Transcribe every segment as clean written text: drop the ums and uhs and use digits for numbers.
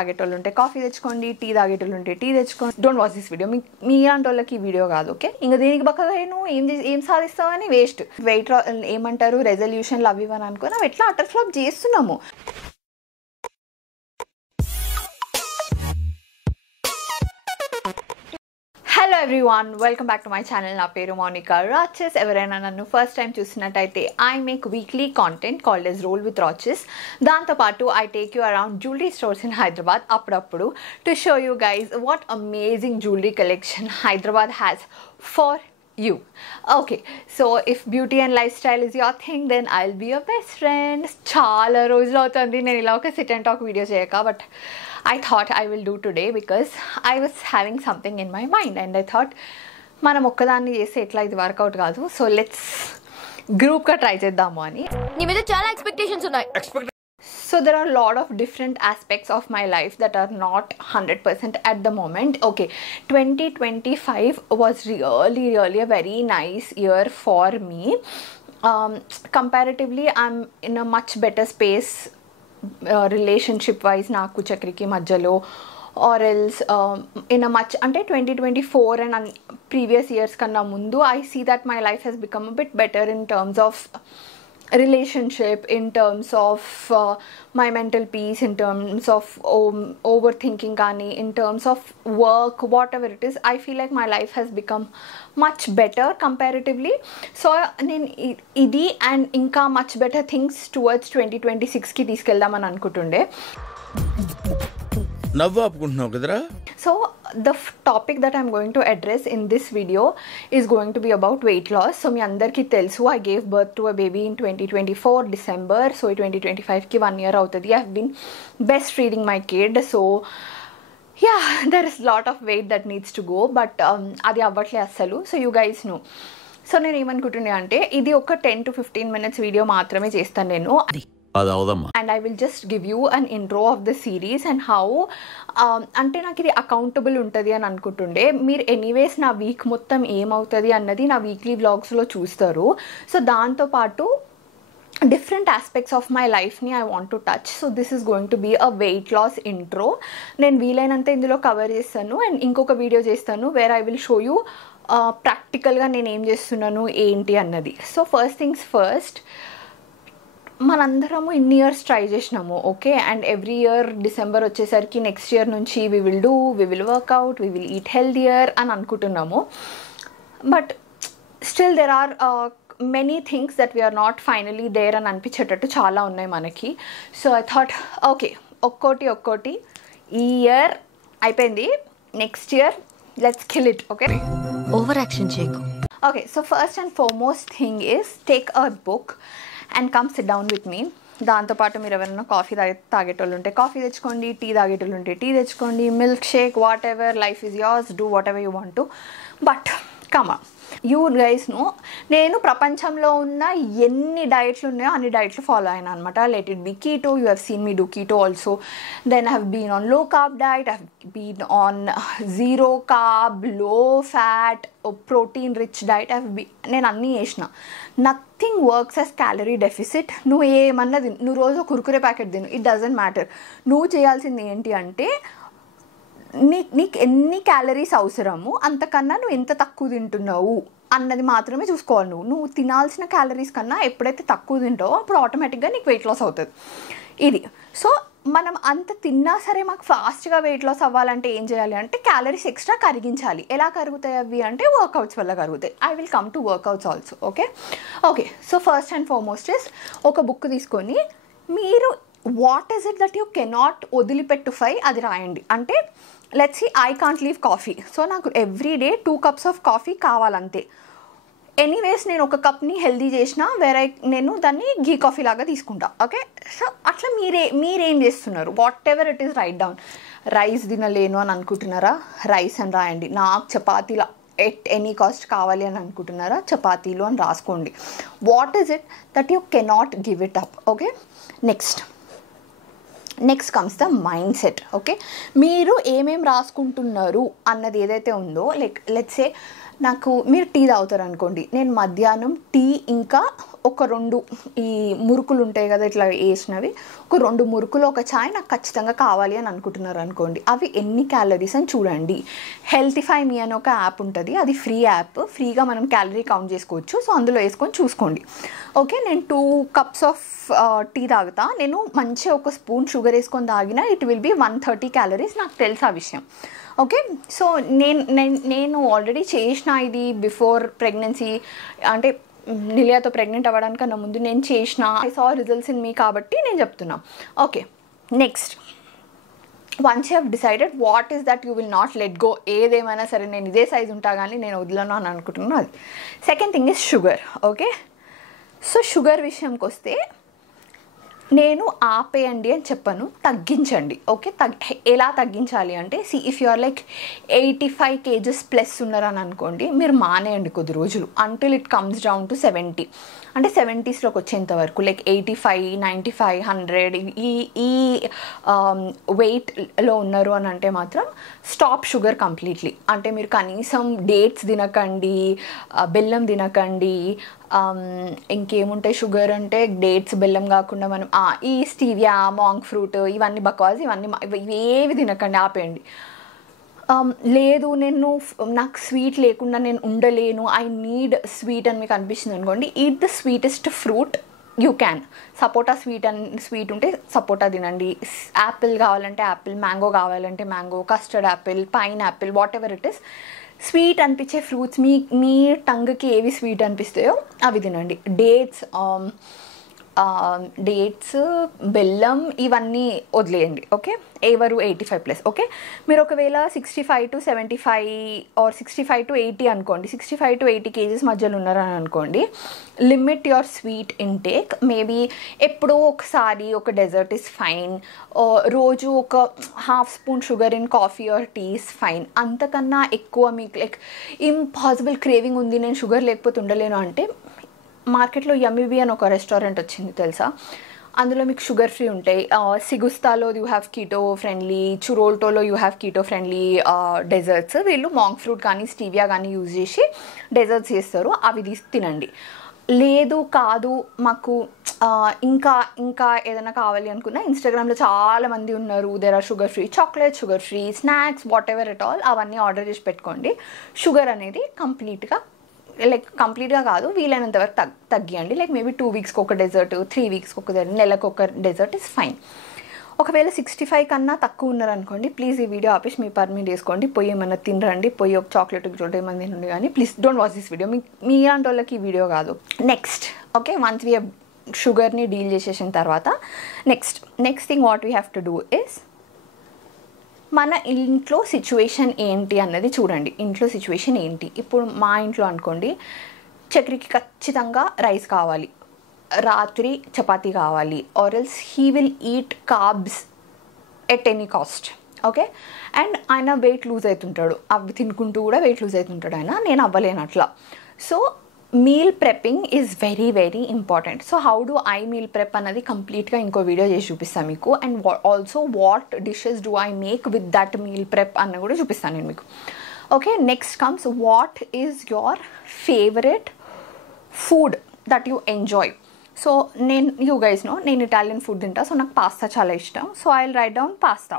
తాగేటోళ్ళు ఉంటే కాఫీ తెచ్చుకోండి, టీ తాగేటోళ్ళు ఉంటే టీ తెచ్చుకోండి. Don't watch this video. మీ అలాంటి వాళ్ళకి ఈ వీడియో కాదు. ఓకే, ఇంకా దీనికి బక్కగా ఏం సాధిస్తావని వేస్ట్. వెయిట్ ఏమంటారు, రెజల్యూషన్లు అవి ఇవని అనుకుని అవి ఎట్లా అటర్ ఫ్లాప్ చేస్తున్నాము. Hello everyone, welcome back to my channel. నా పేరు మౌనికా రాచెస్. ఎవరైనా నన్ను ఫస్ట్ టైం చూసినట్టయితే I make weekly content called S roll with Raches. దాంతోపాటు I take you around jewellery stores in Hyderabad అప్పుడప్పుడు to show you guys what amazing jewellery collection Hyderabad has for you. Okay, so if beauty and lifestyle is your thing, then I'll be your best friend. Chala రోజులు అవుతుంది నేను ఇలా ఒక sit and talk video చేయక, but I thought I will do today because I was having something in my mind and I thought మనం ఒక్కదాన్ని చేస్తే ఎట్లా ఇది వర్కౌట్ కాదు, సో లెట్స్ గ్రూప్గా ట్రై చేద్దాము అని. నీ మీద చాలా ఎక్స్పెక్టేషన్స్ ఉన్నాయి. So there are a lot of different aspects of my life that are not 100% at the moment. Okay, 2025 was really a very nice year for me. Comparatively, I'm in a much better space relationship wise naaku chakriki majjalo, or else in a much ante 2024 and previous years kanna mundu I see that my life has become a bit better in terms of relationship, in terms of my mental peace, in terms of overthinking kani, in terms of work, whatever it is. I feel like my life has become much better comparatively. So idi and inka much better things towards 2026 ki తీసుకెళ్దాం అని అనుకుంటుండే. నవ్వు ఆపుకుంటున్నావు కదరా. So the topic that I'm going to address in this video is going to be about weight loss. So మీ అందరికీ తెలుసు, I gave birth to a baby in 2024 December. So 2025 కి 1 year అవుతుంది. I have been breastfeeding my kid. So yeah, there is lot of weight that needs to go, but అది అవ్వట్లే అస్సలు. So you guys know. So నేను ఏమనుకుంటున్నా అంటే ఇది ఒక 10 to 15 minutes video మాత్రమే చేస్తాను నేను. And I will just give you an intro of the series and how అంటే నాకు ఇది అకౌంటబుల్ ఉంటుంది అని అనుకుంటుండే. మీరు ఎనీవేస్ నా వీక్ మొత్తం ఏమవుతుంది అన్నది నా వీక్లీ వ్లాగ్స్లో చూస్తారు. సో దాంతోపాటు డిఫరెంట్ ఆస్పెక్ట్స్ ఆఫ్ మై లైఫ్ని I want to touch. So this is going to be a weight loss intro. నేను వీలైనంత ఇందులో కవర్ చేస్తాను అండ్ ఇంకొక వీడియో చేస్తాను where I will show you ప్రాక్టికల్గా నేను ఏం చేస్తున్నాను ఏంటి అన్నది. సో ఫస్ట్ థింగ్స్ ఫస్ట్, మనందరము ఇన్ని ఇయర్స్ ట్రై చేసినాము. Okay, and every year December వచ్చేసరికి నెక్స్ట్ ఇయర్ నుంచి we will workout, we will eat healthier అని అనుకుంటున్నాము. But still there are many things that we are not finally there అని అనిపించేటట్టు చాలా ఉన్నాయి మనకి. సో ఐ థాట్ ఓకే, ఒక్కోటి ఈ ఇయర్ అయిపోయింది, next year let's kill it. Okay, over action చేయకు. Okay, so first and foremost thing is take a book and come sit down with me. దాంతోపాటు మీరు ఎవరైనా కాఫీ తాగేటోళ్ళు ఉంటే కాఫీ తెచ్చుకోండి, tea తాగేటోళ్ళు ఉంటే టీ తెచ్చుకోండి, milkshake, whatever, life is yours, do whatever you want to. But come on, you guys know నేను ప్రపంచంలో ఉన్న ఎన్ని డైట్లు ఉన్నాయో అన్ని డైట్లు ఫాలో అయినా అనమాట. Let it be keto, you have seen me do keto also. Then I have been on low carb diet, I have been on zero carb, low fat, protein rich diet. నేను అన్నీ చేసిన. Nothing works as calorie deficit. నువ్వు ఏమన్నా నువ్వు రోజు Kurkure packet తిను, it doesn't matter. నువ్వు చేయాల్సింది ఏంటి అంటే నీకు ఎన్ని క్యాలరీస్ అవసరము అంతకన్నా నువ్వు ఎంత తక్కువ తింటున్నావు అన్నది మాత్రమే చూసుకోవాలి. నువ్వు తినాల్సిన క్యాలరీస్ కన్నా ఎప్పుడైతే తక్కువ తింటావో అప్పుడు ఆటోమేటిక్గా నీకు వెయిట్ లాస్ అవుతుంది. ఇది సో మనం అంత తిన్నా సరే మాకు ఫాస్ట్గా వెయిట్ లాస్ అవ్వాలంటే ఏం చేయాలి అంటే క్యాలరీస్ ఎక్స్ట్రా కరిగించాలి. ఎలా కరుగుతాయి అవి అంటే వర్కౌట్స్ వల్ల కరుగుతాయి. I will come to workouts also. Okay, so first and foremost is ఒక బుక్ తీసుకొని మీరు what is it that you cannot వదిలిపెట్టుఫై అది రాయండి. అంటే let's see I can't leave coffee. So నాకు every day 2 cups of coffee కావాలంతే. Anyways నేను ఒక కప్ని హెల్దీ చేసిన నేను దాన్ని ఘీ కాఫీ లాగా తీసుకుంటా. ఓకే, సో అట్లా మీరేం చేస్తున్నారు, whatever it is write down. Rice తినలేను అని అనుకుంటున్నారా, రైస్ అని రాయండి. నాకు చపాతీలు ఎట్ ఎనీ కాస్ట్ కావాలి అని అనుకుంటున్నారా, చపాతీలు అని రాసుకోండి. What is it that you cannot give it up. Okay, next comes the mind set. Okay, మీరు ఏమేమి రాసుకుంటున్నారు అన్నది ఏదైతే ఉందో, లైక్ లెట్స్ సే నాకు మీరు టీ తాగుతారు అనుకోండి, నేను మధ్యాహ్నం టీ ఇంకా ఒక 2 ఈ మురుకులు ఉంటాయి కదా ఇట్లా వేసినవి, ఒక 2 మురుకులు ఒక చాయ్ నాకు ఖచ్చితంగా కావాలి అని అనుకుంటున్నారు అనుకోండి, అవి ఎన్ని క్యాలరీస్ అని చూడండి. హెల్తిఫై మీ అని ఒక యాప్ ఉంటుంది, అది ఫ్రీ యాప్, ఫ్రీగా మనం క్యాలరీ కౌంట్ చేసుకోవచ్చు. సో అందులో వేసుకొని చూసుకోండి. ఓకే, నేను 2 cups ఆఫ్ టీ తాగుతా, నేను మంచిగా ఒక స్పూన్ షుగర్ వేసుకొని తాగినా ఇట్ విల్ బి 130 క్యాలరీస్, నాకు తెలుసు ఆ విషయం. ఓకే, సో నేను ఆల్రెడీ చేసిన ఇది బిఫోర్ ప్రెగ్నెన్సీ, అంటే నిలియాతో ప్రెగ్నెంట్ అవ్వడానికన్నా ముందు నేను చేసిన, I saw results in me, కాబట్టి నేను చెప్తున్నా. Okay, next, once you have decided what is that you will not let go, ఏదేమైనా సరే నేను ఇదే సైజ్ ఉంటా కానీ నేను వదలను అని అనుకుంటున్నాను అది. Second thing is sugar. Okay, so sugar విషయంకి వస్తే నేను ఆపేయండి అని చెప్పను, తగ్గించండి. ఓకే, ఎలా తగ్గించాలి అంటే, if you are like 85 kgs plus ఉన్నారని అనుకోండి, మీరు మానేయండి కొద్ది రోజులు until it comes down to 70, అంటే 70sలోకి వచ్చేంత వరకు, లైక్ 85, 95, 100 ఈ వెయిట్లో ఉన్నారు అని అంటే మాత్రం స్టాప్ షుగర్ కంప్లీట్లీ. అంటే మీరు కనీసం డేట్స్ తినకండి, బెల్లం తినకండి, ఇంకేముంటాయి షుగర్ అంటే డేట్స్, బెల్లం కాకుండా మనం ఈ స్టీవియా, మాంక్ ఫ్రూట్, ఇవన్నీ బకాజ్, ఇవన్నీ ఏవి తినకండి, ఆపేయండి. లేదు నాకు స్వీట్ లేకుండా నేను ఉండలేను, ఐ నీడ్ స్వీట్ అని మీకు అనిపిస్తుంది అనుకోండి, eat the sweetest fruit you can. Sapota sweet ఉంటే సపోటా తినండి, యాపిల్ కావాలంటే యాపిల్, మ్యాంగో కావాలంటే mango, custard Apple, pine Apple, what ever it is. Sweet అనిపించే ఫ్రూట్స్, మీ టంగ్కి ఏవి స్వీట్ అనిపిస్తాయో అవి తినండి. డేట్స్, బెల్లం ఇవన్నీ వదిలేయండి. ఓకే, ఎవరు 85+. ఓకే, మీరు ఒకవేళ 65 to 75 ఆర్ 65 to 80 అనుకోండి, 65 to 80 kgs మధ్యలో ఉన్నారని అనుకోండి, limit your sweet intake. Maybe ఎప్పుడో ఒకసారి ఒక డెజర్ట్ ఇస్ ఫైన్, రోజు ఒక ½ spoon sugar in coffee or tea is fine. అంతకన్నా ఎక్కువ మీకు లైక్ ఇంపాసిబుల్ క్రేవింగ్ ఉంది, నేను షుగర్ లేకపోతే ఉండలేను అంటే, మార్కెట్లో యమ్మీబీ అని ఒక రెస్టారెంట్ వచ్చింది తెలుసా, అందులో మీకు షుగర్ ఫ్రీ ఉంటాయి. సిగుస్తాలో యూ హ్యావ్ కీటో ఫ్రెండ్లీ, చురోల్టోలో you have keto friendly desserts. వీళ్ళు మాంక్ ఫ్రూట్ కానీ స్టీవియా కానీ యూజ్ చేసి డెజర్ట్స్ చేస్తారు, అవి తీసి తినండి. లేదు కాదు మాకు ఇంకా ఏదైనా కావాలి అనుకున్నా, ఇన్స్టాగ్రామ్లో చాలామంది ఉన్నారు, there are sugar free chocolate, sugar free snacks, whatever at all, అవన్నీ ఆర్డర్ చేసి పెట్టుకోండి. షుగర్ అనేది కంప్లీట్గా కాదు, వీలైనంత వరకు తగ్గియండి. లైక్ మేబీ 2 weeksకి ఒక డెజర్ట్, 3 weeksకి ఒక డెజర్ట్, నెలకు ఒక డెజర్ట్ ఇస్ ఫైన్. ఒకవేళ 65 కన్నా తక్కువ ఉన్నారనుకోండి, ప్లీజ్ ఈ వీడియో ఆపేసి మీ పర్మిట్ చేసుకోండి, పోయి ఏమన్నా తినరండి, పోయి ఒక చాక్లెట్ ఏమన్నా తినండి, కానీ please don't watch this video, మీ లాంటి వాళ్ళకి ఈ వీడియో కాదు. Next, okay, once we have షుగర్ని డీల్ చేసేసిన తర్వాత, next thing what we have to do is, మన ఇంట్లో సిచ్యువేషన్ ఏంటి అన్నది చూడండి. ఇంట్లో సిచ్యువేషన్ ఏంటి, ఇప్పుడు మా ఇంట్లో అనుకోండి, చక్రికి ఖచ్చితంగా రైస్ కావాలి, రాత్రి చపాతీ కావాలి, or else he will eat carbs at any cost. Okay, and ఆయన వెయిట్ లూజ్ అవుతుంటాడు, అవి తినుకుంటూ కూడా వెయిట్ లూజ్ అవుతుంటాడు ఆయన, నేను అవ్వలేను అట్లా. So meal prepping is very very important. So how do I meal prep అన్నది కంప్లీట్గా ఇంకో వీడియో చేసి చూపిస్తాను మీకు, and also what dishes do I make with that meal prep అన్న కూడా చూపిస్తాను నేను మీకు. Okay, next comes what is your favourite food that you enjoy. So you guys know నేను ఇటాలియన్ ఫుడ్ తింటా, సో నాకు పాస్తా చాలా ఇష్టం. So I will write down pasta,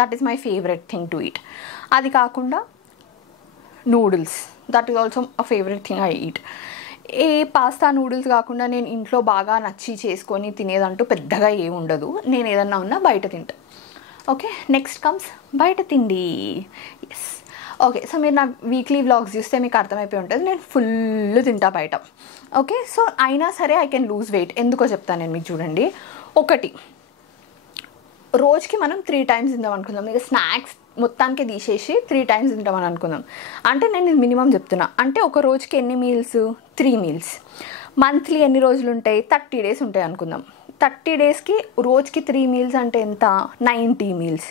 that is my favourite thing to eat. అది కాకుండా noodles, that is also a favourite thing I eat. ఈ pasta noodles కాకుండా నేను ఇంట్లో బాగా నచ్చి చేసుకొని తినేదంటూ పెద్దగా ఏమి ఉండదు, నేను ఏదన్నా ఉన్నా బయట తింటా. ఓకే, నెక్స్ట్ కమ్స్ బయట తిండి. ఎస్, ఓకే, సో మీరు నా వీక్లీ వ్లాగ్స్ చూస్తే మీకు అర్థమైపోయి ఉంటుంది, నేను ఫుల్ తింటా బయట. ఓకే, సో అయినా సరే ఐ కెన్ లూజ్ వెయిట్. ఎందుకో చెప్తాను నేను మీకు. చూడండి, ఒకటి, రోజుకి మనం 3 times తిందాం అనుకుందాం, ఇక స్నాక్స్ మొత్తానికి తీసేసి 3 times తింటామని అనుకుందాం. అంటే నేను మినిమం చెప్తున్నా, అంటే ఒక రోజుకి ఎన్ని మీల్స్, 3 meals. మంత్లీ ఎన్ని రోజులు ఉంటాయి, 30 days ఉంటాయి అనుకుందాం. 30 daysకి రోజుకి 3 meals అంటే ఎంత, 90 meals.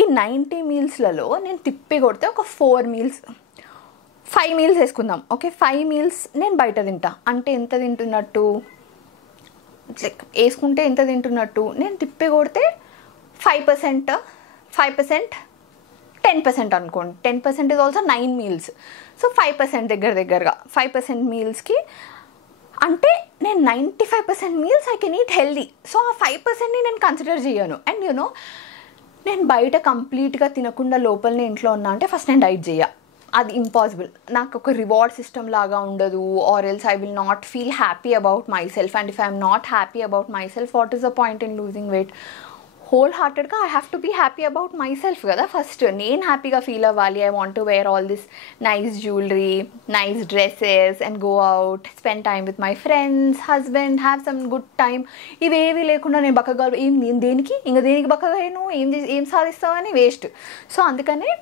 ఈ 90 mealsలలో నేను తిప్పి కొడితే ఒక 4 meals, 5 meals వేసుకుందాం. ఓకే, 5 meals నేను బయట తింటా, అంటే ఎంత తింటున్నట్టు, లైక్ వేసుకుంటే ఎంత తింటున్నట్టు, నేను తిప్పి కొడితే 5% 10% అనుకోండి, 10% ఇస్ ఆల్సో 9 మీల్స్. సో 5% దగ్గరగా 5% మీల్స్కి అంటే నేను 95% meals I can eat healthy. So ఆ 5%ని నేను కన్సిడర్ చేయను. అండ్ యూనో నేను బయట కంప్లీట్గా తినకుండా లోపలనే ఇంట్లో ఉన్నా అంటే ఫస్ట్ నేను డైట్ చేయ, అది ఇంపాసిబుల్. నాకు ఒక రివార్డ్ సిస్టమ్ లాగా ఉండదు, or else I will not feel happy about myself. And if I'm not happy about myself, what is the point in losing weight? హోల్ హార్టెడ్గా I have to be happy about myself కదా. First నేను హ్యాపీగా feel అవ్వాలి. I want to wear all this nice jewellery, nice dresses and go out, spend time with my friends, husband, have some good time. ఇవేవి లేకుండా నేను బక్కగా నేను దేనికి బక్కగా అయ్యాను, ఏం సాధిస్తామని వేస్ట్. సో అందుకనే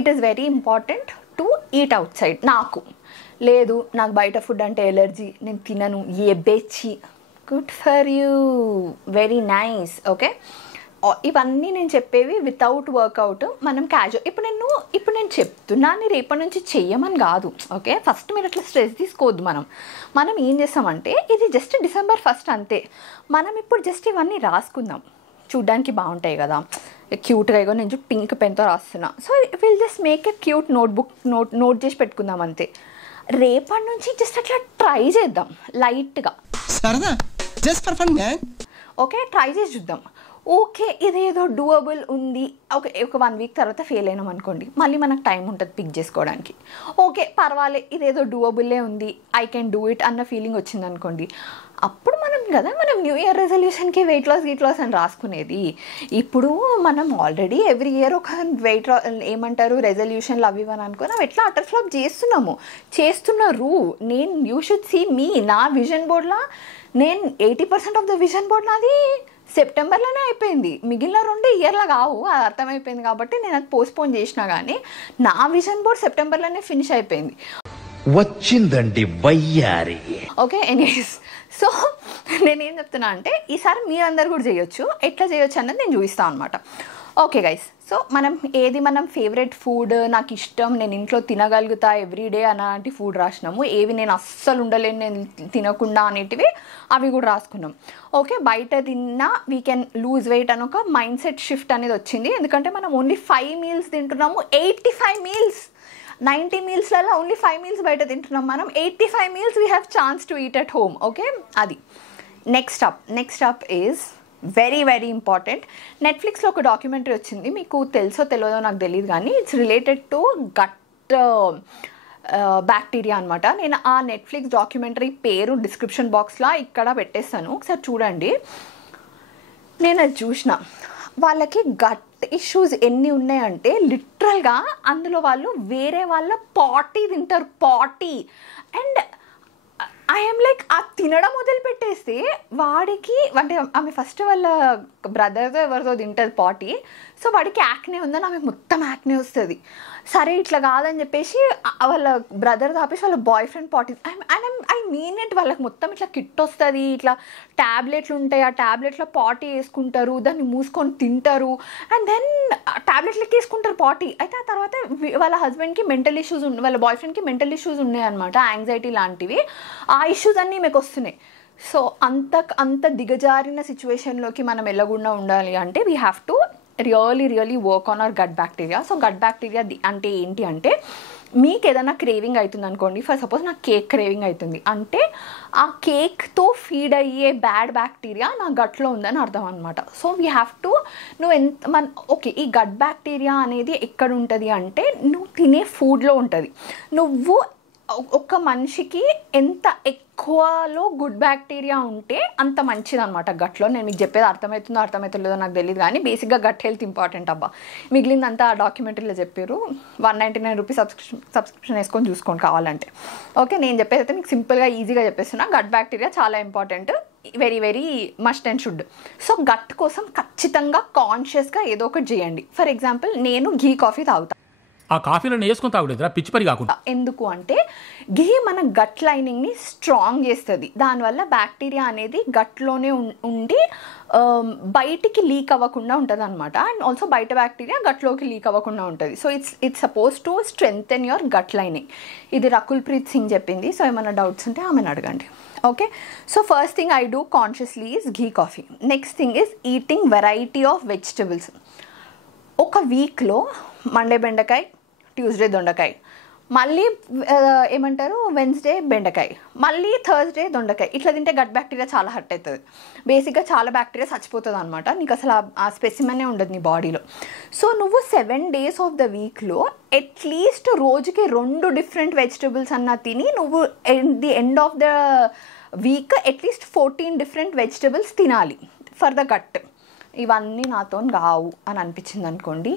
it is very important to eat outside. నాకు బయట ఫుడ్ అంటే ఎలర్జీ, నేను తినను, ఏ బెచ్చి, good for you, very nice. Okay, ఇవన్నీ నేను చెప్పేవి వితౌట్ వర్కౌట్. మనం క్యాజువల్ ఇప్పుడు నేను చెప్తున్నాను రేపటి నుంచి చెయ్యమని కాదు. ఓకే, ఫస్ట్ మీరు అట్లా స్ట్రెస్ తీసుకోవద్దు. మనం ఏం చేస్తామంటే ఇది జస్ట్ December 1 అంతే. మనం ఇప్పుడు జస్ట్ ఇవన్నీ రాసుకుందాం, చూడ్డానికి బాగుంటాయి కదా, క్యూట్గా. ఇగో నేను పింక్ పెన్తో రాస్తున్నా. So will just make a cute note చేసి పెట్టుకుందాం అంతే. రేపటి నుంచి జస్ట్ అట్లా ట్రై చేద్దాం లైట్గా, ఓకే, ట్రై చేసి చూద్దాం. ఓకే, ఇదేదో డూయబుల్ ఉంది. ఓకే, ఒక 1 వీక్ తర్వాత ఫెయిల్ అయినాం అనుకోండి, మళ్ళీ మనకు టైం ఉంటుంది పిక్ చేసుకోవడానికి. ఓకే, పర్వాలేదు, ఇదేదో డూయబుల్లే ఉంది, ఐ కెన్ డూ ఇట్ అన్న ఫీలింగ్ వచ్చింది అనుకోండి, అప్పుడు మనం న్యూ ఇయర్ రెజల్యూషన్కి వెయిట్ లాస్ అని రాసుకునేది. ఇప్పుడు మనం ఆల్రెడీ ఎవ్రీ ఇయర్ ఒక రెజల్యూషన్లు అవి ఇవని అనుకుని అవి ఎట్లా అటర్ ఫ్లాప్ చేస్తున్నారు. యూ షుడ్ సీ మీ, నా విజన్ బోర్డ్లో నేను 80% ఆఫ్ ద విజన్ బోర్డ్ నాది సెప్టెంబర్లోనే అయిపోయింది. మిగిలిన 2 ఇయర్లో కావు, అది అర్థమైపోయింది. కాబట్టి నేను అది పోస్ట్పోన్ చేసినా కానీ నా విజన్ బోర్డ్ సెప్టెంబర్లోనే ఫినిష్ అయిపోయింది. వచ్చిందండి వయ్యారి. ఓకే, ఎనీవేస్, సో నేనేం చెప్తున్నా అంటే ఈసారి మీరందరూ కూడా చేయొచ్చు. ఎట్లా చేయొచ్చు అన్నది నేను చూపిస్తాను అనమాట. ఓకే గైస్, సో మనం ఫేవరెట్ ఫుడ్, నాకు ఇష్టం, నేను ఇంట్లో తినగలుగుతా ఎవ్రీడే అలాంటి ఫుడ్ రాసినాము. ఏవి నేను అస్సలు ఉండలేను నేను తినకుండా అనేటివి అవి కూడా రాసుకున్నాం. ఓకే, బయట తిన్నా వీ కెన్ లూజ్ వెయిట్ అని ఒక మైండ్ సెట్ షిఫ్ట్ అనేది వచ్చింది. ఎందుకంటే మనం ఓన్లీ 5 మీల్స్ తింటున్నాము. 85 మీల్స్, 90 మీల్స్లలో ఓన్లీ 5 మీల్స్ బయట తింటున్నాం మనం. 85 meals we have chance to eat at home. Okay, అది next up is very very important. నెట్ఫ్లిక్స్లో ఒక డాక్యుమెంటరీ వచ్చింది, మీకు తెలుసో తెలియదో నాకు తెలియదు కానీ it's related to gut bacteria అనమాట. నేను ఆ నెట్ఫ్లిక్స్ డాక్యుమెంటరీ పేరు డిస్క్రిప్షన్ బాక్స్లో ఇక్కడ పెట్టేస్తాను, ఒకసారి చూడండి. నేను అది చూసిన, వాళ్ళకి గట్ ఇష్యూస్ ఎన్ని ఉన్నాయంటే లిటరల్గా అందులో వాళ్ళు వేరే వాళ్ళ పాటీ తింటారు, పాటీ. అండ్ ఐఎమ్ లైక్, ఆ తినడం వదిలిపెట్టేస్తే వాడికి అంటే ఆమె ఫస్ట్ వాళ్ళ బ్రదర్తో ఎవరితో తింటుంది పాటీ. సో వాడికి యాక్నే ఉందని ఆమె మొత్తం యాక్నే వస్తుంది. సరే ఇట్లా కాదని చెప్పేసి వాళ్ళ బ్రదర్ ఆపేసి వాళ్ళ boyfriend party. I mean it, వాళ్ళకి మొత్తం ఇట్లా కిట్ వస్తుంది, ఇట్లా ట్యాబ్లెట్లు ఉంటాయి, ఆ ట్యాబ్లెట్లో పాటీ వేసుకుంటారు, దాన్ని మూసుకొని తింటారు, అండ్ దెన్ ట్యాబ్లెట్లకి వేసుకుంటారు పాటీ. అయితే ఆ తర్వాత వాళ్ళ హస్బెండ్కి మెంటల్ ఇష్యూస్ వాళ్ళ బాయ్ ఫ్రెండ్కి మెంటల్ ఇష్యూస్ ఉన్నాయన్నమాట, యాంగ్జైటీ లాంటివి. ఆ ఇష్యూస్ అన్నీ మీకు వస్తున్నాయి. సో అంత దిగజారిన సిచ్యువేషన్లోకి మనం వెళ్ళకుండా ఉండాలి అంటే we have to really work on our gut bacteria. So gut bacteria అంటే ఏంటి అంటే, మీకు ఏదైనా క్రేవింగ్ అవుతుంది అనుకోండి, ఫర్ సపోజ్ నాకు కేక్ క్రేవింగ్ అవుతుంది అంటే ఆ కేక్తో ఫీడ్ అయ్యే బ్యాడ్ బ్యాక్టీరియా నా గట్లో ఉందని అర్థం అనమాట. So we have to okay, ఈ గట్ బ్యాక్టీరియా అనేది ఎక్కడ ఉంటుంది అంటే నువ్వు తినే ఫుడ్లో ఉంటుంది. నువ్వు ఒక మనిషికి ఎంత ఎక్కువలో గుడ్ బ్యాక్టీరియా ఉంటే అంత మంచిది అనమాట గట్లో. నేను మీకు చెప్పేది అర్థమవుతుందో నాకు తెలియదు కానీ బేసిక్గా గట్ హెల్త్ ఇంపార్టెంట్ అబ్బా. మిగిలిందంతా ఆ డాక్యుమెంటరీలో చెప్పారు. 199 రూపీస్ సబ్స్క్రిప్షన్ వేసుకొని చూసుకోండి కావాలంటే. ఓకే, నేను చెప్పేది అయితే మీకు సింపుల్గా ఈజీగా చెప్పేస్తున్నా. గట్ బ్యాక్టీరియా చాలా important, very very must and should. So gut కోసం ఖచ్చితంగా కాన్షియస్గా ఏదో ఒకటి చేయండి. ఫర్ ఎగ్జాంపుల్, నేను ఘీ కాఫీ తాగుతాను. ఆ కాఫీలో వేసుకొని తాగులేదు పిచ్చి పరి కాకుండా. ఎందుకు అంటే ఘీ మన గట్ లైనింగ్ని స్ట్రాంగ్ చేస్తుంది. దానివల్ల బ్యాక్టీరియా అనేది గట్లోనే ఉండి బయటికి లీక్ అవ్వకుండా ఉంటుంది అనమాట. అండ్ ఆల్సో బయట బ్యాక్టీరియా గట్లోకి లీక్ అవ్వకుండా ఉంటుంది. So it's suppose to strengthen your gut lining. ఇది రకుల్ ప్రీత్ సింగ్ చెప్పింది. సో ఏమైనా డౌట్స్ ఉంటే ఆమెను అడగండి. Okay, so first thing I do consciously is ghee coffee. Next thing is eating variety of vegetables. ఒక వీక్లో మండే బెండకాయ, ట్యూస్డే దొండకాయ, మళ్ళీ ఏమంటారు వెన్స్డే బెండకాయ, మళ్ళీ థర్స్డే దొండకాయ. ఇట్లా తింటే గట్ బ్యాక్టీరియా చాలా హర్ట్ అవుతుంది. బేసిక్గా చాలా బ్యాక్టీరియా చచ్చిపోతుంది అనమాట. నీకు అసలు ఆ స్పెసిమెనే ఉండదు నీ బాడీలో. సో నువ్వు 7 days ఆఫ్ ద వీక్లో అట్లీస్ట్ రోజుకి 2 డిఫరెంట్ వెజిటబుల్స్ అన్నా తిని నువ్వు the end of the week at least 14 different vegetables తినాలి ఫర్ ద గట్. ఇవన్నీ నాతో కావు అని అనిపించింది అనుకోండి,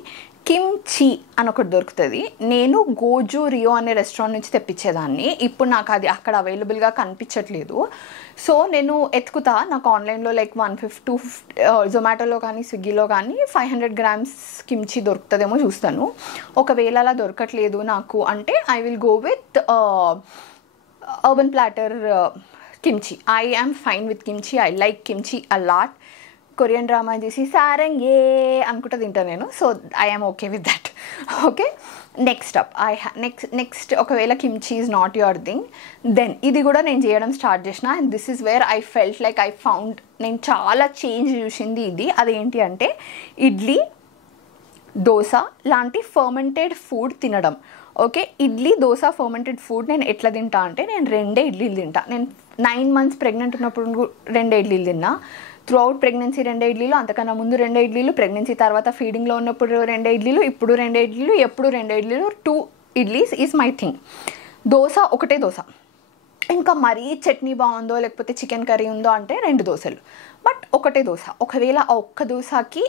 కిమ్చి అని ఒకటి దొరుకుతుంది. నేను గోజు రియో అనే రెస్టారెంట్ నుంచి తెప్పించేదాన్ని. ఇప్పుడు నాకు అది అక్కడ అవైలబుల్గా కనిపించట్లేదు. సో నేను ఎత్తుకుతా, నాకు ఆన్లైన్లో లైక్ 150-250 జొమాటోలో కానీ స్విగ్గీలో కానీ 500 grams కిమ్చి దొరుకుతుందేమో చూస్తాను. ఒకవేళ అలా దొరకట్లేదు నాకు అంటే I will go with urban platter kimchi. I am fine with kimchi. I like kimchi a lot. Korean drama చేసి సారంగే అనుకుంటా తింటాను నేను. So I am okay with that. Okay, next up next ఒకవేళ kimchi is not your thing, then ఇది కూడా నేను చేయడం స్టార్ట్ చేసిన. And this is where I felt like I found, నేను చాలా చేంజ్ చూసింది ఇది. అదేంటి అంటే ఇడ్లీ, దోశ లాంటి ఫర్మెంటెడ్ ఫుడ్ తినడం. Okay, idli, dosa fermented food నేను ఎట్లా తింటా అంటే నేను 2 ఇడ్లీలు తింటా. నేను 9 months ప్రెగ్నెంట్ ఉన్నప్పుడు 2 ఇడ్లీలు తిన్నా. త్రూ అవుట్ ప్రెగ్నెన్సీ 2 ఇడ్లీలు, అంతకన్నా ముందు 2 ఇడ్లీలు, ప్రెగ్నెన్సీ తర్వాత ఫీడింగ్లో ఉన్నప్పుడు 2 ఇడ్లీలు, ఇప్పుడు 2 ఇడ్లీలు, ఎప్పుడు 2 ఇడ్లీలు. 2 idlis is my thing. Dosa ఒకటే దోశ, ఇంకా మరీ చట్నీ బాగుందో లేకపోతే చికెన్ కర్రీ ఉందో అంటే 2 దోశలు, బట్ ఒకటే దోశ. ఒకవేళ ఆ ఒక్క దోశకి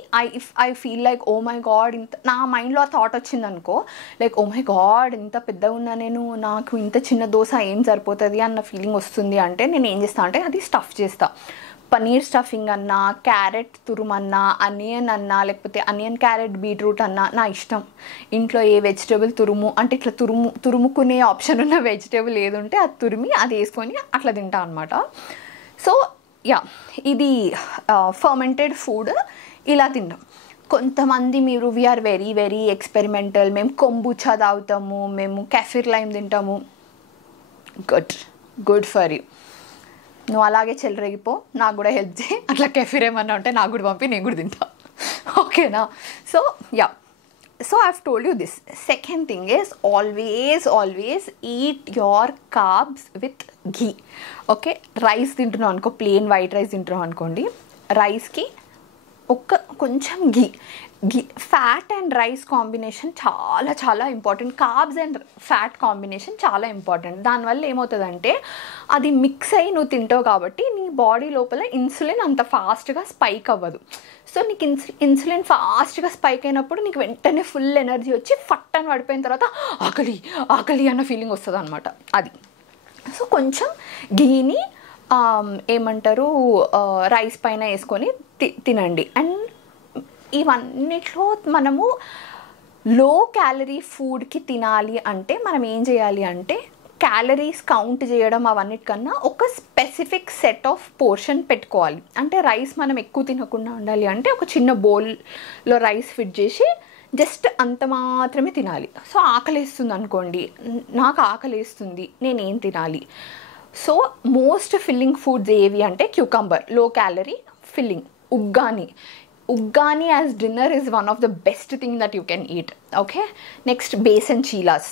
I feel like oh my god, ఇంత నా మైండ్లో ఆ థాట్ వచ్చిందనుకో, లైక్ ఓ మై గాడ్ ఇంత పెద్దగా ఉన్నా నేను, నాకు ఇంత చిన్న దోశ ఏం సరిపోతుంది అన్న ఫీలింగ్ వస్తుంది అంటే నేను ఏం చేస్తాను అంటే అది స్టఫ్ చేస్తా. పనీర్ స్టఫింగ్ అన్నా, క్యారెట్ తురుమన్నా, అనియన్ అన్నా, లేకపోతే అనియన్ క్యారెట్ బీట్రూట్ అన్నా నా ఇష్టం. ఇంట్లో ఏ వెజిటేబుల్ తురుము అంటే ఇట్లా తురుముకునే ఆప్షన్ ఉన్న వెజిటేబుల్ ఏది ఉంటే అది తురిమి అది వేసుకొని అట్లా తింటా అనమాట. సో యా, ఇది ఫర్మెంటెడ్ ఫుడ్ ఇలా తింటాం. కొంతమంది మీరు వీఆర్ వెరీ వెరీ ఎక్స్పెరిమెంటల్, మేము కొంబుచా తాగుతాము, మేము కెఫిర్ లైమ్ తింటాము. Good for you. నువ్వు అలాగే చెలరేగిపో, నాకు కూడా హెల్ప్ చేయి. అట్లా కెఫిర్ ఏమన్నా ఉంటే నాకు కూడా పంపి, నేను కూడా తింటా. ఓకేనా? So yeah, so I've told you this. Second thing is always eat your carbs with ghee. Okay, rice తింటున్నావు అనుకో, ప్లెయిన్ వైట్ రైస్ తింటున్నావు అనుకోండి, రైస్కి కొంచెం ఘీ. ఫ్యాట్ అండ్ రైస్ కాంబినేషన్ చాలా చాలా important. Carbs and fat combination చాలా ఇంపార్టెంట్. దానివల్ల ఏమవుతుందంటే అది మిక్స్ అయ్యి నువ్వు తింటావు కాబట్టి నీ బాడీ లోపల ఇన్సులిన్ అంత ఫాస్ట్గా స్పైక్ అవ్వదు. సో నీకు ఇన్సులిన్ ఫాస్ట్గా స్పైక్ అయినప్పుడు నీకు వెంటనే ఫుల్ ఎనర్జీ వచ్చి ఫట్ అని పడిపోయిన తర్వాత ఆకలి అన్న ఫీలింగ్ వస్తుంది అనమాట. అది సో కొంచెం ఘీని ఏమంటారు రైస్ పైన వేసుకొని తినండి. అండ్ ఇవన్నిట్లో మనము లో క్యాలరీ ఫుడ్కి తినాలి అంటే మనం ఏం చేయాలి అంటే క్యాలరీస్ కౌంట్ చేయడం అవన్నిటికన్నా ఒక స్పెసిఫిక్ సెట్ ఆఫ్ పోర్షన్ పెట్టుకోవాలి. అంటే రైస్ మనం ఎక్కువ తినకుండా ఉండాలి అంటే ఒక చిన్న బౌల్లో రైస్ ఫిట్ చేసి జస్ట్ అంత మాత్రమే తినాలి. సో ఆకలేస్తుంది అనుకోండి, నాకు ఆకలేస్తుంది, నేనేం తినాలి? సో మోస్ట్ ఫిల్లింగ్ ఫుడ్స్ ఏవి అంటే క్యూకంబర్, లో క్యాలరీ ఫిల్లింగ్. ఉగ్గాని as dinner is one of the best thing that you can eat. Okay, next besan chilas.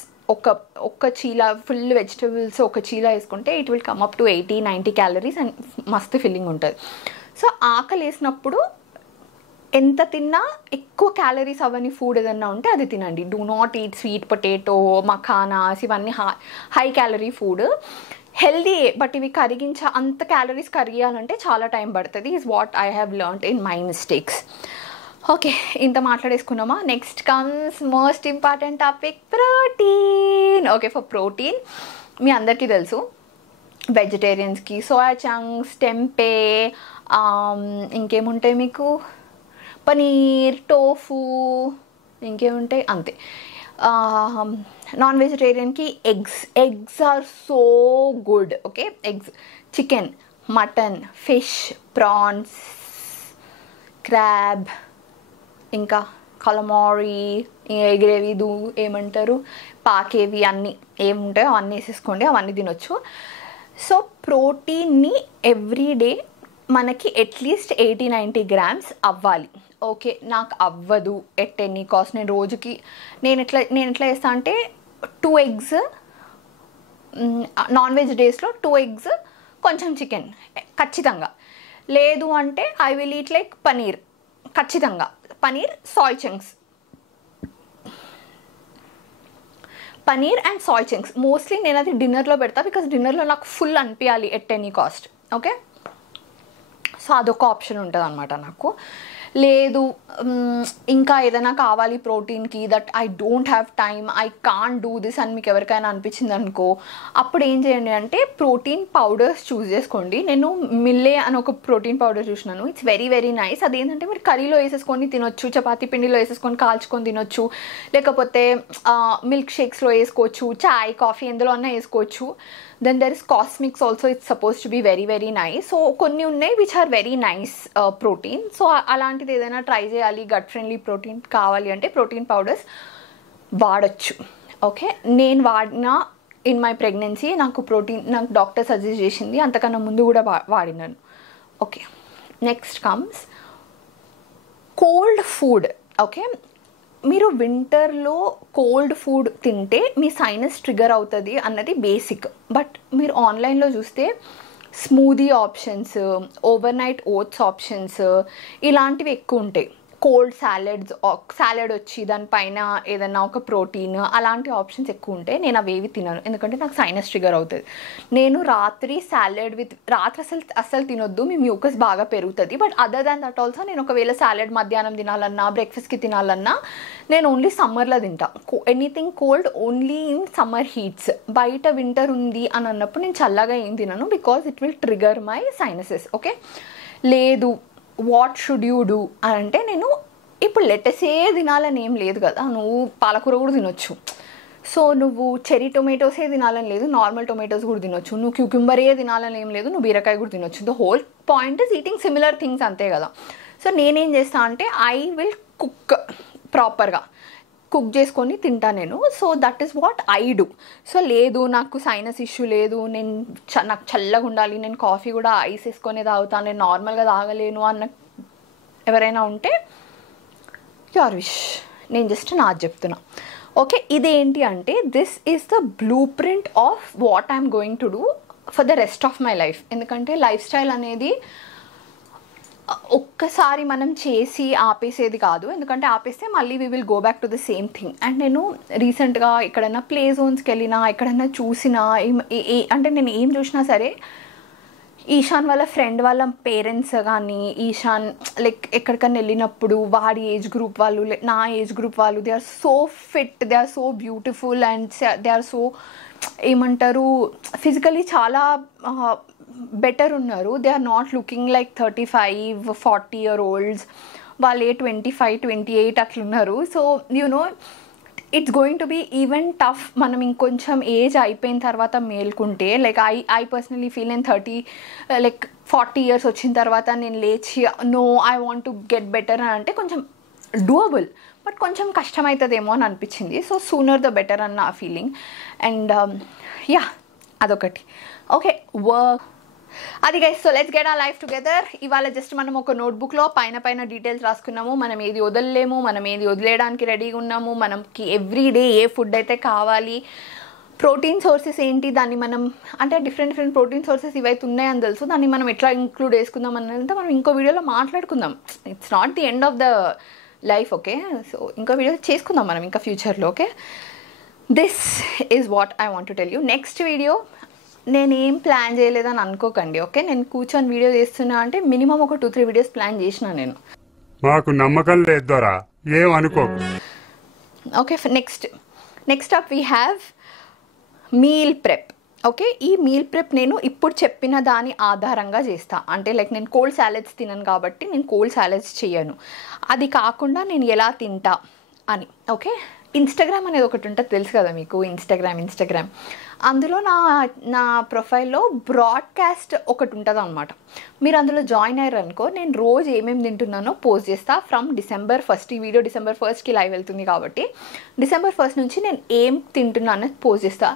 ఒక చీలా ఫుల్ వెజిటబుల్స్ ఒక చీలా వేసుకుంటే it will come up to 80-90 calories and మస్తు filling ఉంటుంది. So ఆకలి వేసినప్పుడు ఎంత తిన్నా ఎక్కువ క్యాలరీస్ అవన్నీ ఫుడ్ ఏదన్నా ఉంటే అది తినండి. Do not eat sweet potato, makhanas, ఇవన్నీ high calorie food. Healthy but ఇవి అంత క్యాలరీస్ కరిగియాలంటే చాలా టైం పడుతుంది. Is what I have learned in my mistakes. Okay, ఇంత మాట్లాడేసుకున్నామా. Next comes most important topic, protein. Okay, for protein మీ అందరికీ తెలుసు వెజిటేరియన్స్కి సోయా చంక్స్, టెంపే, ఇంకేముంటాయి మీకు, పనీర్, టోఫు, ఇంకేముంటాయి అంతే. నాన్ వెజిటేరియన్కి eggs are so good. Okay, eggs, chicken, mutton, fish, prawns, crab, ఇంకా కలమారీ, ఎగిరేవి, ఏమంటారు పాకేవి, అన్నీ ఏముంటాయో అవన్నీ వేసేసుకోండి, అవన్నీ తినొచ్చు. సో ప్రోటీన్ని ఎవ్రీడే మనకి అట్లీస్ట్ 80-90 grams అవ్వాలి. ఓకే నాకు అవ్వదు ఎట్ ఎనీ కాస్ట్, నేను ఎట్లా చేస్తా అంటే 2 eggs, నాన్ వెజ్ డేస్లో 2 eggs కొంచెం చికెన్ ఖచ్చితంగా. లేదు అంటే I will eat like paneer, ఖచ్చితంగా paneer, soy chunks, paneer and soy chunks mostly నేను అది డిన్నర్లో పెడతా, బికాస్ డిన్నర్లో నాకు ఫుల్ అనిపించాలి at any cost. Okay, so అదొక ఆప్షన్ ఉంటుంది అనమాట నాకు. లేదు ఇంకా ఏదైనా కావాలి ప్రోటీన్కి, that I don't have time, I can't do this అని మీకు ఎవరికైనా అనిపించింది అనుకో, అప్పుడు ఏం చేయండి అంటే ప్రోటీన్ పౌడర్స్ చూస్ చేసుకోండి. నేను మిల్లే అని ఒక ప్రోటీన్ పౌడర్ చూసినాను, ఇట్స్ వెరీ వెరీ నైస్. అదేంటంటే మీరు కర్రీలో వేసేసుకొని తినొచ్చు, చపాతీ పిండిలో వేసేసుకొని కాల్చుకొని తినొచ్చు, లేకపోతే మిల్క్ షేక్స్లో వేసుకోవచ్చు, చాయ్ కాఫీ ఎందులో అన్నా వేసుకోవచ్చు. Then there is Cosmix also, it's suppose to be very very nice. So కొన్ని ఉన్నాయి which are very nice protein. So అలాంటిది ఏదైనా ట్రై చేయాలి, గట్ ఫ్రెండ్లీ ప్రోటీన్ కావాలి అంటే ప్రోటీన్ పౌడర్స్ వాడచ్చు. ఓకే, నేను వాడిన ఇన్ మై ప్రెగ్నెన్సీ నాకు డాక్టర్ సజెస్ట్ చేసింది, అంతకన్నా ముందు కూడా వాడినాను. Okay, next comes cold food. Okay, మీరు వింటర్లో కోల్డ్ ఫుడ్ తింటే మీ సైనస్ ట్రిగర్ అవుతుంది అన్నది బేసిక్. బట్ మీరు ఆన్లైన్లో చూస్తే smoothie options, overnight oats options ఇలాంటివి ఎక్కువ ఉంటాయి. కోల్డ్ సాలెడ్ వచ్చి దానిపైన ఏదైనా ఒక ప్రోటీన్, అలాంటి ఆప్షన్స్ ఎక్కువ ఉంటాయి. నేను అవేవి తినను, ఎందుకంటే నాకు సైనస్ ట్రిగర్ అవుతుంది. నేను రాత్రి అస్సలు తినొద్దు, మీ మ్యూకస్ బాగా పెరుగుతుంది. But other than that also నేను ఒకవేళ సాలెడ్ మధ్యాహ్నం తినాలన్నా, బ్రేక్ఫాస్ట్కి తినాలన్నా నేను ఓన్లీ సమ్మర్లో తింటా. Anything cold only in summer heats. బయట వింటర్ ఉంది అని అన్నప్పుడు నేను చల్లగా ఏం తినను, because it will trigger my sinuses. Okay, లేదు వాట్ షుడ్ యూ డూ అని అంటే, నేను ఇప్పుడు లెటసే తినాలని ఏం లేదు కదా, నువ్వు పాలకూర కూడా తినొచ్చు. సో నువ్వు చెరీ టొమాటోసే తినాలని లేదు, నార్మల్ టొమాటోస్ కూడా తినొచ్చు. నువ్వు క్యూక్యుంబరే తినాలని ఏం లేదు, నువ్వు బీరకాయ కూడా తినొచ్చు. The whole point is eating similar things, అంతే కదా. సో నేనేం చేస్తా అంటే ఐ విల్ కుక్, ప్రాపర్గా కుక్ చేసుకొని తింటా నేను. So that is what I do. So లేదు నాకు సైనస్ ఇష్యూ లేదు, నాకు చల్లగా ఉండాలి, నేను కాఫీ కూడా ఐస్ వేసుకొని తాగుతాను, నేను నార్మల్గా తాగలేను అన్న ఎవరైనా ఉంటే యువర్ విష్, నేను జస్ట్ నాది చెప్తున్నా. ఓకే, ఇదేంటి అంటే this is the blue print of what I'm going to do for the rest of my life. ఎందుకంటే లైఫ్ స్టైల్ అనేది ఒక్కసారి మనం చేసి ఆపేసేది కాదు, ఎందుకంటే ఆపేస్తే మళ్ళీ we will go back to the same thing. And నేను రీసెంట్గా ఎక్కడైనా ప్లే జోన్స్కి వెళ్ళినా, ఎక్కడైనా చూసినా, అంటే నేను ఏం చూసినా సరే ఈశాన్ వాళ్ళ ఫ్రెండ్ వాళ్ళ పేరెంట్స్ కానీ, ఈశాన్ లైక్ ఎక్కడికన్నా వెళ్ళినప్పుడు వాడి ఏజ్ గ్రూప్ వాళ్ళు, నా ఏజ్ గ్రూప్ వాళ్ళు, they are so fit, they are so beautiful and they are so ఏమంటారు ఫిజికలీ చాలా బెటర్ ఉన్నారు. They are not looking like 35-40 year olds, వాళ్ళే 25-28 అట్లున్నారు. So you know it's going to be even tough మనం ఇంకొంచెం age అయిపోయిన తర్వాత మేల్కుంటే. లైక్ ఐ పర్సనలీ ఫీల్ నేను 40 years వచ్చిన తర్వాత నేను లేచి no I want to get better అని అంటే కొంచెం డూయబుల్, బట్ కొంచెం కష్టమవుతుందేమో అని అనిపించింది. సో సూనర్ ద బెటర్ అన్న ఆ ఫీలింగ్. అండ్ యా, అదొకటి. ఓకే, వర్క్ అది guys. So let's get our life together. ఇవాళ జస్ట్ మనం ఒక నోట్బుక్లో పైన డీటెయిల్స్ రాసుకున్నాము. మనం ఏది వదలలేము, మనం ఏది వదిలేయడానికి రెడీగా ఉన్నాము, మనకి ఎవ్రీడే ఏ ఫుడ్ అయితే కావాలి, ప్రోటీన్ సోర్సెస్ ఏంటి, దాన్ని మనం అంటే డిఫరెంట్ ప్రోటీన్ సోర్సెస్ ఇవైతే ఉన్నాయని తెలుసు, దాన్ని మనం ఎట్లా ఇంక్లూడ్ చేసుకుందాం అన్నదంతా మనం ఇంకో వీడియోలో మాట్లాడుకుందాం. It's not the end of the life. Okay, so ఇంకో వీడియో చేసుకుందాం మనం ఇంకా ఫ్యూచర్లో. Okay, this is what I want to tell you. Next video నేనేం ప్లాన్ చేయలేదని అనుకోకండి. ఓకే, నేను కూర్చొని వీడియో చేస్తున్నా అంటే మినిమం ఒక 2-3 వీడియోస్ ప్లాన్ చేసిన నేను. మాకు నమ్మకం లేదోరా, ఏం అనుకో. Okay, next up we have meal prep. Okay, ఈ మీల్ ప్రెప్ నేను ఇప్పుడు చెప్పిన దాని ఆధారంగా చేస్తా. అంటే లైక్ నేను కోల్డ్ సాలెడ్స్ తినను కాబట్టి నేను కోల్డ్ సాలెడ్స్ చేయను, అది కాకుండా నేను ఎలా తింటా అని. ఓకే, ఇన్స్టాగ్రామ్ అనేది ఒకటి ఉంటుంది తెలుసు కదా మీకు, ఇన్స్టాగ్రామ్ అందులో నా ప్రొఫైల్లో బ్రాడ్కాస్ట్ ఒకటి ఉంటుంది అనమాట. మీరు అందులో జాయిన్ అయ్యారు అనుకో, నేను రోజు ఏమేమి తింటున్నానో పోస్ట్ చేస్తా ఫ్రమ్ December 1st. ఈ వీడియో December 1st లైవ్ వెళ్తుంది కాబట్టి December 1st నుంచి నేను ఏం తింటున్నానో పోస్ట్ చేస్తా.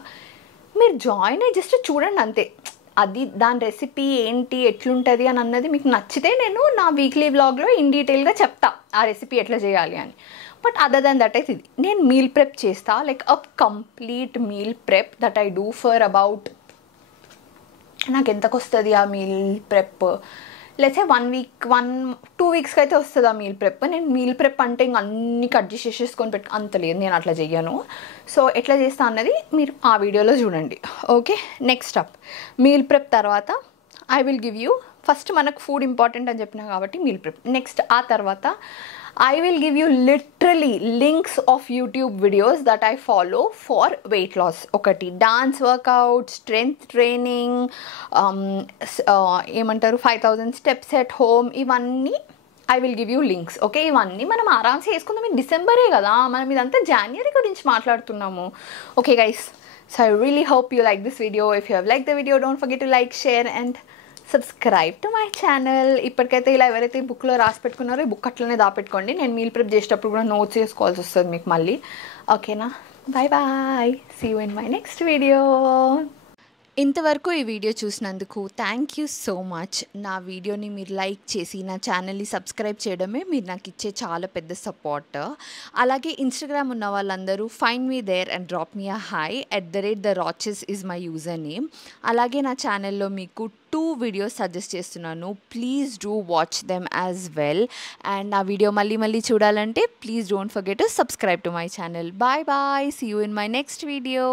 మీరు జాయిన్ అయ్యి జస్ట్ చూడండి అంతే. అది దాని రెసిపీ ఏంటి ఎట్లుంటుంది అని అన్నది మీకు నచ్చితే నేను నా వీక్లీ వ్లాగ్లో ఇన్ డీటెయిల్గా చెప్తా ఆ రెసిపీ ఎట్లా చేయాలి అని. బట్ అదర్ దాన్ దట్ అయితే ఇది నేను మీల్ ప్రెప్ చేస్తా, like a complete meal prep that I do for about, నాకు ఎంతకు వస్తుంది ఆ మీల్ ప్రెప్, లేచే 1 వీక్ 2 వీక్స్కి అయితే వస్తుంది ఆ మీల్ ప్రెప్. నేను మీల్ ప్రెప్ అంటే ఇంక అన్నీ కట్ చేసేసుకొని అంత లేదు, నేను అట్లా చెయ్యను. సో ఎట్లా చేస్తా అన్నది మీరు ఆ వీడియోలో చూడండి. Okay, next up meal prep తర్వాత I will give you, first మనకు ఫుడ్ ఇంపార్టెంట్ అని చెప్పినా కాబట్టి మీల్ ప్రెప్. నెక్స్ట్ ఆ తర్వాత I will give you literally links of YouTube videos that I follow for weight loss. ఒకటి డాన్స్ వర్కౌట్, స్ట్రెంగ్త్ ట్రైనింగ్, ఏమంటారు 5000 steps at home, ఇవన్నీ I will give you links. Okay, ఇవన్నీ మనం ఆరామ్సే వేసుకుందాం. ఇది డిసెంబరే కదా, మనం ఇదంతా జనవరి గురించి మాట్లాడుతున్నాము. Okay guys, so I really hope you like this video. If you have liked the video, don't forget to like, share and subscribe to my channel. ఇప్పటికైతే ఇలా ఎవరైతే బుక్లో రాసి పెట్టుకున్నారో ఈ బుక్ అట్లనే దాపెట్టుకోండి. నేను మీల్ ప్రిప్ చేసేటప్పుడు కూడా నోట్స్ చేసుకోవాల్సి వస్తుంది మీకు మళ్ళీ. ఓకేనా, bye bye, see you in my next video. ఇంతవరకు ఈ వీడియో చూసినందుకు థ్యాంక్ యూ సో మచ్. నా వీడియోని మీరు లైక్ చేసి నా ఛానల్ని సబ్స్క్రైబ్ చేయడమే మీరు నాకు ఇచ్చే చాలా పెద్ద సపోర్ట్. అలాగే ఇన్స్టాగ్రామ్ ఉన్న వాళ్ళందరూ find me there and drop me a hi @theRoches is my user name. అలాగే నా ఛానల్లో మీకు 2 వీడియోస్ సజెస్ట్ చేస్తున్నాను, please do watch them as well. And నా వీడియో మళ్ళీ చూడాలంటే please don't forget to subscribe to my channel. Bye bye, see you in my next video.